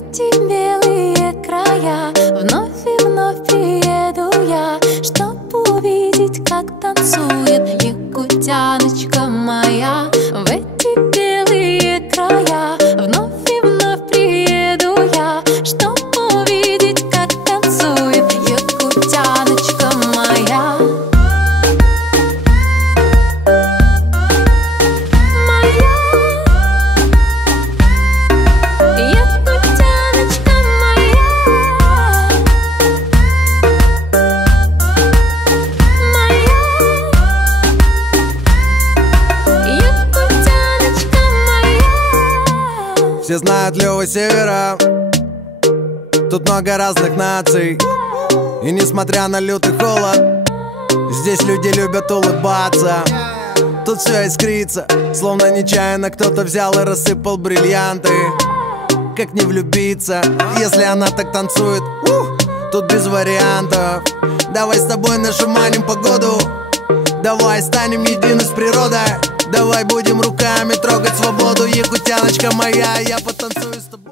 эти белые края вновь и вновь приеду я, чтоб увидеть, как танцует якутяночка моя. В эти белые края вновь и вновь приеду я, чтоб увидеть, как танцует якутяночка моя. Все знают Лёву Севера, тут много разных наций. И несмотря на лютый холод, здесь люди любят улыбаться. Тут все искрится, словно нечаянно кто-то взял и рассыпал бриллианты. Как не влюбиться, если она так танцует? Тут без вариантов. Давай с тобой нашуманим погоду, давай станем едины с природой, давай будем руками трогать свободу. Якутяночка моя, я потанцую с тобой.